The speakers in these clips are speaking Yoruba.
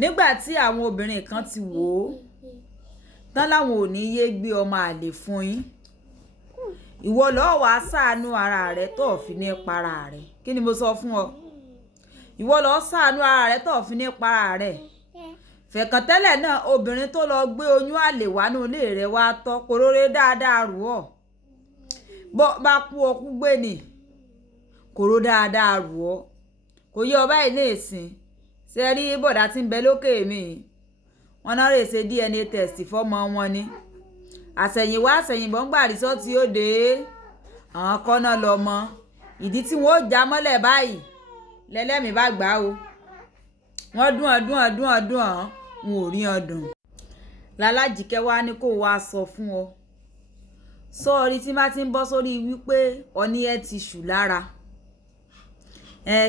nígbà tí àwọn obìnrin kan ti wò ó tán láwọn ò ní yé gbé ọmọ àlè fún yín, ìwọ lọ́ọ́ wàá ṣàánú ara rẹ tó fi ní para rẹ. Kí ni mo sọ fún ọ? Ìwọ lọ́ọ́ ṣàánú ara rẹ tó fi ní para rẹ. Fẹ̀kàn tẹ́lẹ̀ náà obìnrin tó lọ gbé oyún àlè wá nínú ilé rẹ wá tọ́ kòróre dáadáa rù ọ́. Bá kú ọkú gbé ni kòró dáadáa rù ọ́. Kò yẹ ọba ilé ìsìn ṣe rí bọ̀dá tí ń bẹ lókè mi. Wọ́n náà rè ṣe DNA test fọ́mọ wọn ni. Àṣẹ̀yìnwá àṣẹ̀yìnbọ̀ ń gbà rìsọ́ọ̀tì ó dé. Àwọn kan náà lọ mọ ìdí tí wọ́n ó já mọ́lẹ̀ báyìí lẹ́lẹ́mìí bá gbà o. Wọ́n dún ọ̀hún wọn ò rí ọdún. Lálájìkẹ́ wá ní kó wá sọ fún ọ. Sọ́ọ̀rí tí má ti ń bọ́ sórí wípé ọní ẹ ti ṣù lára.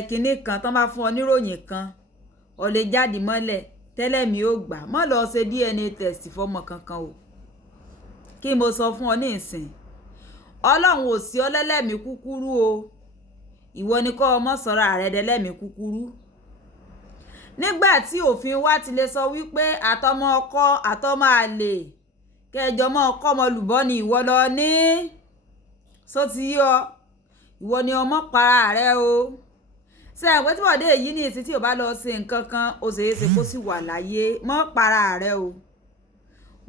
Kinní kan tán bá fún ọ níròyìn kan ọ lè jáde mọ́lẹ̀ tẹ́lẹ̀mí ó gbà mọ́ lọ ṣe DNA test fọ́mọ kankan o. Kí mo sọ fún ọ ní ìsìn Ọlọ́run ò sí ọlẹ́lẹ́mí kúkúrú o. Ìwọ ni kọ́ ọmọ sọ̀rọ̀ ààrẹ dẹ́lẹ́mí kúkúrú. Nígbà tí òfin wa ti lè sọ wípé àtọmọ ọkọ àtọmọ àlè kẹjọ mọ ọkọ ọmọ lùbọ́ ni ìwọ lọ ní só ti yí ọ. Ìwọ ni ọmọ para rẹ o. Ṣé ẹ̀pẹ́ tí wọ́n dé èyí ní ìsìn tí ò bá lọ ṣe nǹkan kan ó ṣeé ṣe kó sì wà láyé. Mọ́ para rẹ o.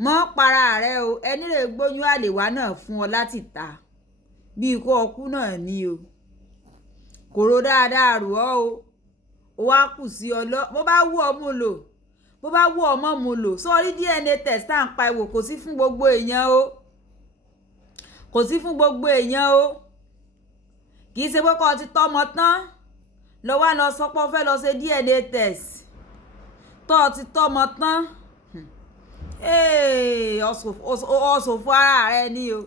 Mọ́ para rẹ o. Ẹni lè gbóyún àlè wá náà fún ọ láti ta bí ikú ọkú náà ní o. Kòró dáadáa rù ọ́ o. Ó wá kù sí ọ lọ. Bó bá wù ọ mú lò. Bó bá wù ọmọ mú lò. Sọ́ọ́rí DNA test tá à ń pa ìwò kò sí fún gbogbo èèyàn o. Kò sí fún gbogbo èèyàn o. Kì í ṣe pé kó ti tọ́mọ tán lọ wá lọ sọ pé ó fẹ́ lọ ṣe DNA test tó ti tọ́mọ tán. Ọ̀ṣọ̀fọ̀ ara rẹ ni o.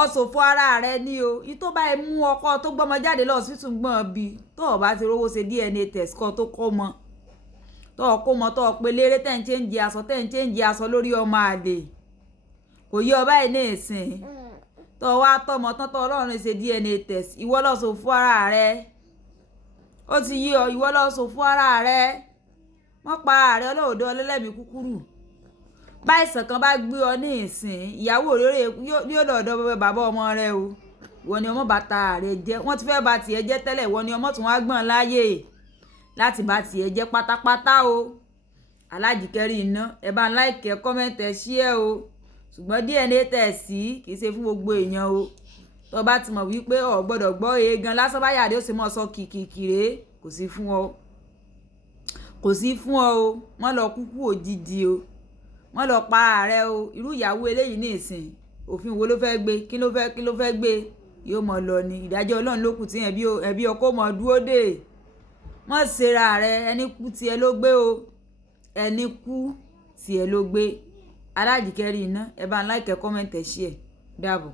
Ọ̀ṣọ̀fọ̀ ara rẹ ni o. Ìtó bá mú ọkọ tó gbọ́mọ jáde lọ sí túngbọ̀n bí tó o bá ti rówó ṣe DNA test kó tó kọ́ mọ. Tó o kó mọ tó o pe léré tẹ́ ń change aṣọ lórí ọmọ àlè. Kò yẹ ọba ẹ̀ ní ìsìn. Tó o wá tọ́mọ tán tó Ọlọ́run ṣe DNA test. Ìwọ lọ ṣòfò ara rẹ. Ó ti yí ọ ìwọ lọ ṣòfò ara rẹ. Wọ́n pa ara rẹ olóòdó ọlẹ́lẹ́mí kúkúrú. Báìsàn kan bá gbé ọ ní ìsìn ìyàwó rere yóò lọ́dọ̀ bàbá ọmọ rẹ o. Ìwọ ni ọmọ bàtà rẹ jẹ́. Wọ́n ti fẹ́ bá tiẹ̀ jẹ́ tẹ́lẹ̀ ìwọ ni ọmọ tún wá gbọ̀n láyè láti bá tiẹ̀ jẹ́ pátápátá o. Alájìkẹ́ rí iná ẹ bá ń like ẹ comment ẹ share o. Ṣùgbọ́n DNA test kì í ṣe fún gbogbo èèyàn o. Tó bá ti mọ̀ wípé o gbọ́dọ̀ gbọ́ eegan lásán báyà rẹ ó sì mọ̀ sọ kìkìkìrè kò sí fún ọ. Kò sí fún ọ o. Wọ́n lọ kúkú òjijì o. Wọ́n lọ pa ààrẹ o. Irú ìyàwó eléyìí ní ìsìn òfin wo ló fẹ́ gbé kí ló fẹ́ gbé yóò mọ̀ lọ ni ìdájọ́ Ọlọ́run ló kù tí ẹbí ọkọ mọ̀ dúró dè. Wọ́n ṣera rẹ ẹni kú tiẹ̀ ló gbé o. Ẹni kú tiẹ̀ ló gbé. Alájìkẹ́ rí iná ẹ bá ń like ẹ comment ẹ share. Dàbọ̀.